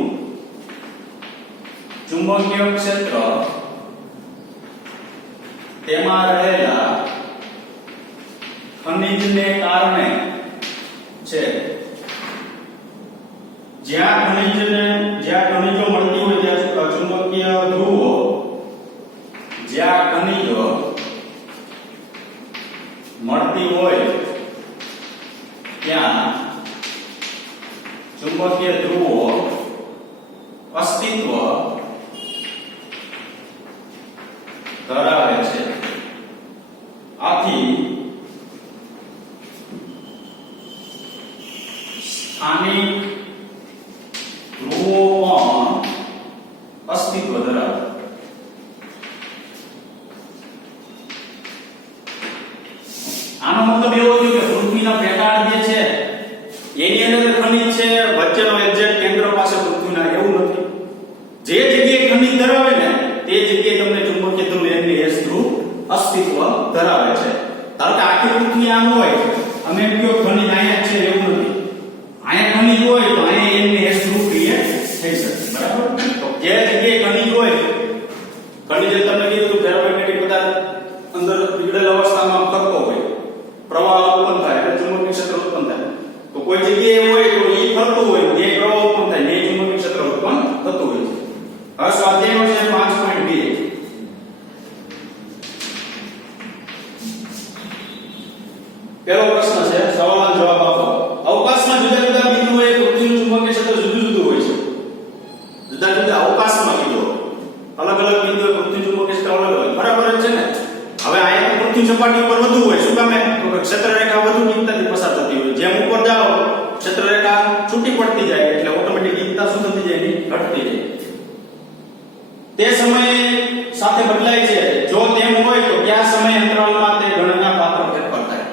ચુંબકીય ક્ષેત્ર તેમાં રહેલા ખનિજને કારણે છે. જ્યાં ખનિજો મળતી હોય ત્યાં ચુંબકીય ધ્રુવો, જ્યાં ખનિજો મળતી હોય ત્યાં ચુંબકીય ધ્રુવો અસ્તિત્વ ધરાવે છે. આથી સ્થાનિક ધ્રુવો પણ અસ્તિત્વ ધરાવે. આનો મતલબ એવો છે કે પૃથ્વીના પેટાળ જે છે એની અંદર ખનિજ છે, વચ્ચેનો એક્ઝેક્ટ કેન્દ્ર પાસે પૃથ્વીના એવું નથી. જે જગ્યાએ ખનિજ ધરાવે ને તે જગ્યાએ તમને ચુંબકીય ધ્રુવ N અને S ધ્રુવ અસ્તિત્વ ધરાવે છે. ધારો કે આખી પૃથ્વી આમ હોય, અમે કયો ખનિજ અહીંયા છે એવું નથી. અહીંયા ખનિજ હોય તો અહીંયા N અને S ધ્રુવ ક્રિએટ થઈ શકે, બરાબર? તો જે જગ્યાએ ખનિજ હોય, ખનિજ તમને કીધું ફેરોમેગ્નેટિક પદાર્થ અંદર પીગળેલ અવસ્થામાં ફરતો હોય, પ્રવાહ ઉત્પન્ન થાય એટલે ચુંબકીય ક્ષેત્ર ઉત્પન્ન થાય. તો કોઈ જગ્યાએ હોય તો એ ફરતું હોય, જે પ્રવાહ ઉત્પન્ન થાય એ ચુંબકીય ક્ષેત્ર ઉત્પન્ન થતું હોય છે. હવે સ્વાધ્યાય છે 5.2. પહેલો પ્રશ્ન છે, સવાલનો જવાબ આપો. અવકાશમાં જુદા જુદા બિંદુએ પૃથ્વીનું ચુંબકીય ક્ષેત્ર જુદું જુદું હોય છે. જુદા જુદા અવકાશમાં બિંદુઓ અલગ અલગ બિંદુએ પૃથ્વીનું ચુંબકીય ક્ષેત્ર અલગ અલગ, બરાબર જ છે ને? હવે આયા તો પૃથ્વી સપાટી ઉપર વધુ હોય. શું કામે? તો કે ક્ષેત્ર રેખા વધુ દિશાથી પસાર થતી હોય. જેમ ઉપર જાઓ ક્ષેત્ર રેખા છૂટી પડતી જાય એટલે ઓટોમેટિક દિશા શું થતી જાય? એની ઘટતી જાય. તે સમયે સાથે બદલાય છે. જો તેમ હોય તો કયા સમય અંતરાલમાં તે ગણના પાત્ર ફેરફાર થાય?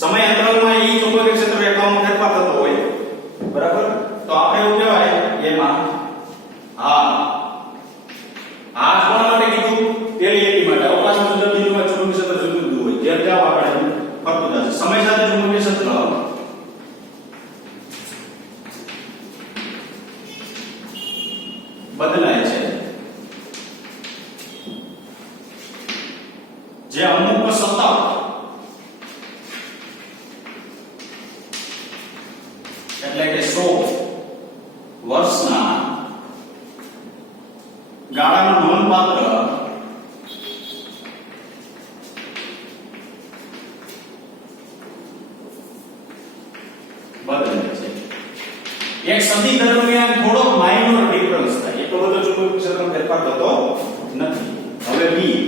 સમય અંતરાલમાં એ ચુંબકીય ક્ષેત્ર રેખાઓમાં ફેરફાર થતો હોય, બરાબર? તો આપણે એવું કહેવાય એમાં આ કોના માટે કીધું? પેલી લીટી માટે. અવકાશમાં જુદા બિંદુમાં ચુંબકીય ક્ષેત્ર જુદું જુદું હોય. જેમ જાવ આપણે ફરતું જશે. સમય સાથે ચુંબકીય ક્ષેત્ર બદલાય છે. જે અમુક સતત એટલે કે 100 વર્ષના ગાળામાં નોંધપાત્ર બદલે છે. એક સદી દરમિયાન થોડો માઇનોર ડિફરન્સ થાય. એટલો બધો ચુંબકીય ક્ષેત્રમાં ફેરફાર થતો નથી. હવે બી,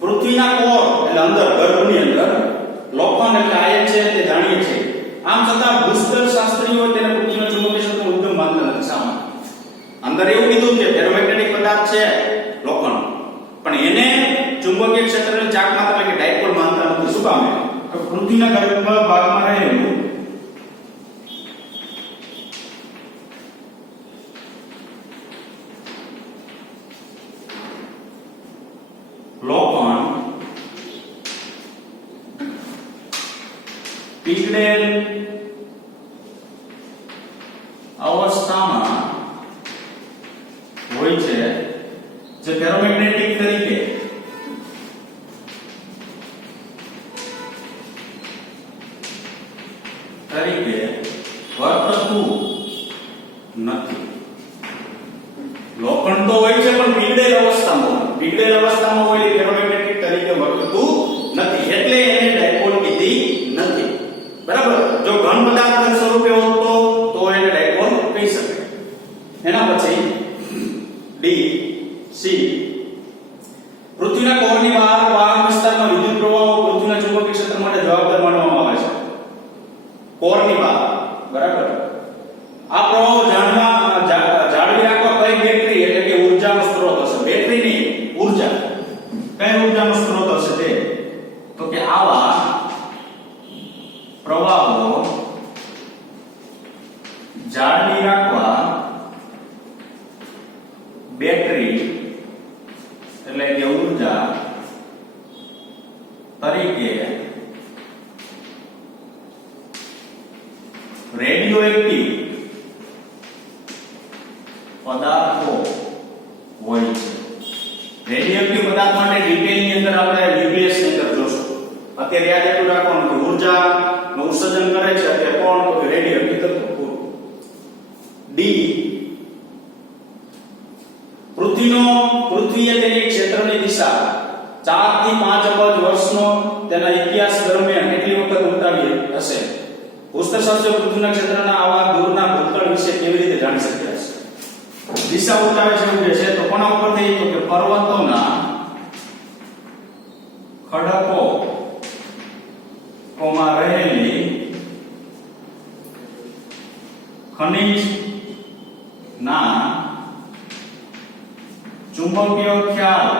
પૃથ્વીના કોર એટલે અંદર ગર્ભની અંદર લોખંડ એટલે આયન છે તે જાણીએ છીએ. આમ છતાં ભૂસ્તર શાસ્ત્રીઓ તેને પૃથ્વીના ચુંબકીય ક્ષેત્રનો ઉદ્ગમ માનતા નથી. શા માટે? અંદર એવું કીધું કે ફેરોમેગ્નેટિક પદાર્થ છે લોખંડ, પણ એને ચુંબકીય ક્ષેત્રની ચાક માત્ર એટલે કે ડાયપોલ માનતા નથી. શું કામ? તો પૃથ્વીના ગર્ભ ભાગમાં રહેલું લોખંડ પીગળેલ અવસ્થામાં હોય છે, જે ફેરોમેગ્નેટિક તરીકે વર્તતું નથી. લોખંડ તો હોય છે પણ પીગળેલ અવસ્થામાં હોય એટલે ફેરોમેગ્નેટિક તરીકે વર્તતું નથી, એટલે એને ડાયપોલ કીધી નથી. બરાબર? જો ઘન પદાર્થ સ્વરૂપે હોતો તો એને ડાયપોલ કહી શકાય. એના પછી ડી સી, પૃથ્વીના કોરની બહાર વાહક વિસ્તારમાં વિદ્યુત પ્રવાહો પૃથ્વીના ચુંબકીય ક્ષેત્ર માટે જવાબદાર માનવામાં આવે છે. કોરની બહાર, બરાબર? આ પ્રવાહો જાળવી રાખવા કઈ બેટરી એટલે કે ઊર્જાનો સ્ત્રોત હશે? બેટરીની ઊર્જા કઈ ઊર્જાનો સ્ત્રોત હશે તે? તો કે આવા પ્રવાહો જાળવી રાખવા બેટરી એટલે કે ઊર્જા તરીકે રેડિયો એક્ટિવ પદાર્થો હોય છે. રેડિયો એક્ટિવ પદાર્થ માટે ડિટેલની અંદર આપણે VBS ની અંદર જોશું. અત્યારે યાદ એટલું રાખવાનું કે ઊર્જા નું ઉત્સર્જન કરે છે તે કોણ? તો રેડિયો એક્ટિવ તત્વો. ડી, પૃથ્વીએ તેની ક્ષેત્રની દિશા 4 થી 5 અબજ વર્ષનો તેના ઇતિહાસ દરમિયાન કેટલી વખત ઉલટાવી હશે? ભૂસ્તરશાસ્ત્રીઓ પૃથ્વીના ક્ષેત્રના આવા દૂરના ભૂતકાળ વિશે કેવી રીતે જાણી શક્યા છે? દિશા ઉલટાવે છે તો કોના ઉપરથી? તો કે પર્વતોના ખડકો કોમાં રહેલી ખનિજ ના ચુંબકીય ખ્યાલ,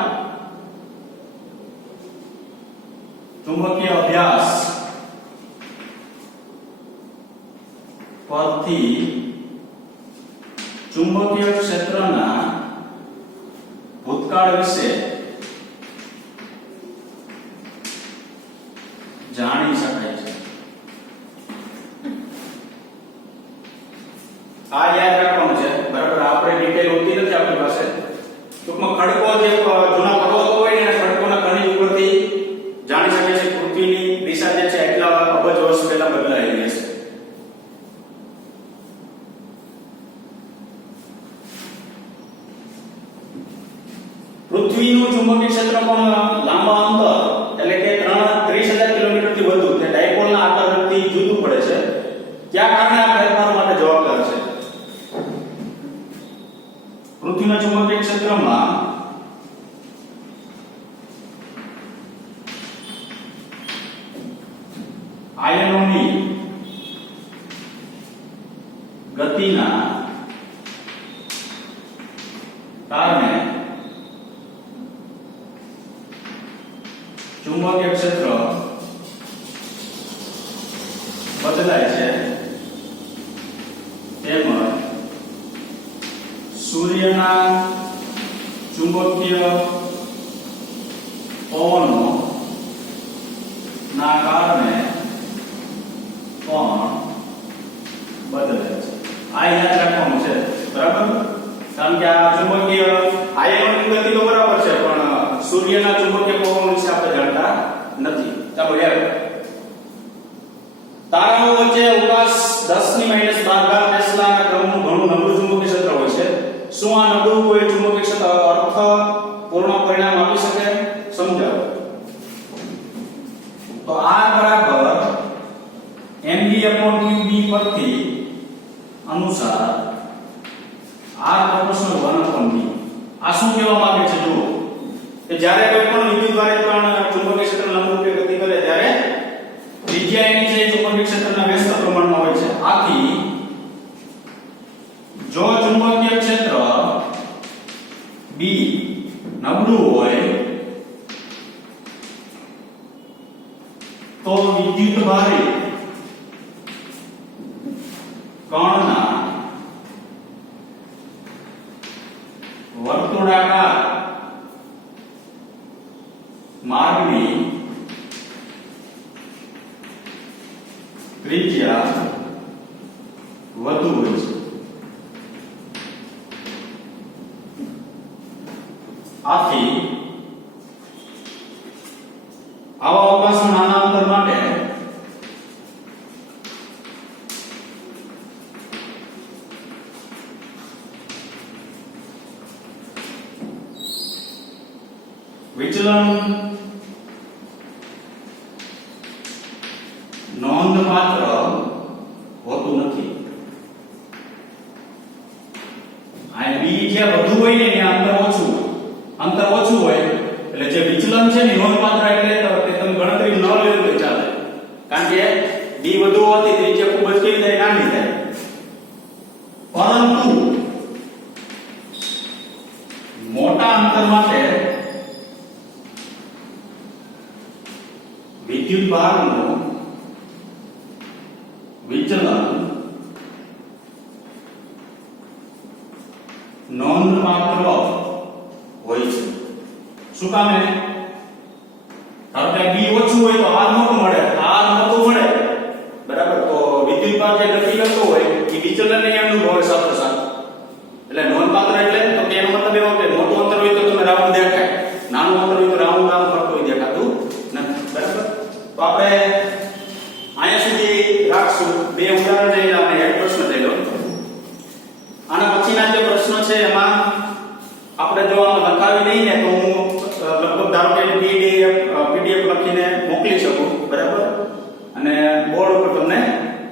ચુંબકીય અભ્યાસ પરથી ચુંબકીય ક્ષેત્રના ભૂતકાળ વિશે જાણી શકાય છે. આ યાદ રાખવાનું છે, બરાબર? આપણે ડિટેલ હોતી નથી આપણી પાસે. ટૂંકમાં ખડકો જે જૂના પર્વતો હોય ને ખડકોના ખનિજ ઉપરથી જાણી શકે છે પૃથ્વીની દિશા જે છે એટલા અબજ વર્ષ પહેલા બદલાયેલી હશે. પૃથ્વીનું ચુંબકીય ક્ષેત્ર પણ લાંબા અંતર એટલે કે 3 આયનોની ગતિના કારણે ચુંબકીય ક્ષેત્ર બદલાય છે તેમજ સૂર્યના ચુંબકીય પવનો ના કારણે પણ બદલાય છે. આ યાદ રાખવાનું છે, બરાબર? કારણ કે આ ચુંબકીય આયનોની ગતિ તો બરાબર છે, પણ સૂર્યના ચુંબકીય પવનો વિશે આપણે જાણતા નથી. ચાલો યાર, તારાઓ વચ્ચે અવકાશ 10⁻12 ટેસ્લાના ક્રમનું ઘણું નબળું ચુંબકીય ક્ષેત્ર હોય છે. શું આ નબળું કોઈ ચુંબકીય ક્ષેત્ર અર્થપૂર્ણ પરિણામ આપી શકે? સમજાવો. તો R બરાબર mv/qb પરથી અનુસાર R proportional 1/d. આ શું કહેવા માંગે છે? જુઓ કે જ્યારે કોઈ પણ વિદ્યુતભારિત ચુંબકીય ક્ષેત્ર લંબરૂપે ગતિ કરે ત્યારે ત્રિજ્યા એની છે ચુંબકીય ક્ષેત્રના વ્યસ્ત પ્રમાણમાં હોય છે. આથી જો ચુંબકીય ક્ષેત્ર B નબળું હોય તો વિદ્યુતભારિત કણના વર્તુળાકાર માર્ગની ત્રિજ્યા વધુ હોય છે. આથી આવા અવકાશના નાના અંતર માટે વિચલન નોંધપાત્ર હોતું નથી. આ બી જ્યાં વધુ હોય ને ત્યાં અંતર ઓછું હોય એટલે જે વિચલન છે ને નોંધપાત્ર એટલે તમે ગણતરી ન લો તો ચાલે. કારણ કે બી વધુ હોવાથી ત્રિજ્યા ખૂબ જ કેવી થાય? નાની થાય. પરંતુ મોટા અંતર માટે વિદ્યુતભારનું વિચલન નોંધપાત્ર હોય છે. શું કામે? ધારો કે બી ઓછું હોય તો આર મોટું મળે, આર મોટું મળે, બરાબર? તો વિદ્યુતભાર જે ગતિ કરતો હોય એ વિચલનને અનુભવે સાથે સાથે. એટલે નોંધપાત્ર એટલે તો કે એનો મતલબ એવો કે મોટું અંતર હોય તો તમે રાઉન્ડ દેખાય, નાનું અંતર હોય તો રાઉન્ડ ફરતું હોય દેખાતું નથી, બરાબર? તો આપણે અહીંયા સુધી રાખશું. બે ઉદાહરણ લઈને આપણે એક પ્રશ્ન લઈ લો. આના પછીના જે પ્રશ્ન છે એમાં આપણે જો લખાવી દઈએ તો હું લગભગ ધારો કે પીડીએફ લખીને મોકલી શકું, બરાબર? અને બોર્ડ ઉપર તમને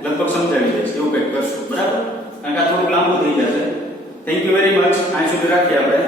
લગભગ સમજાવી દઈશ. એવું કંઈક કરશું, બરાબર? કારણ કે આ થોડુંક લાંબુ થઈ જશે. Thank you very much. અહીં સુધી રાખીએ આપણે.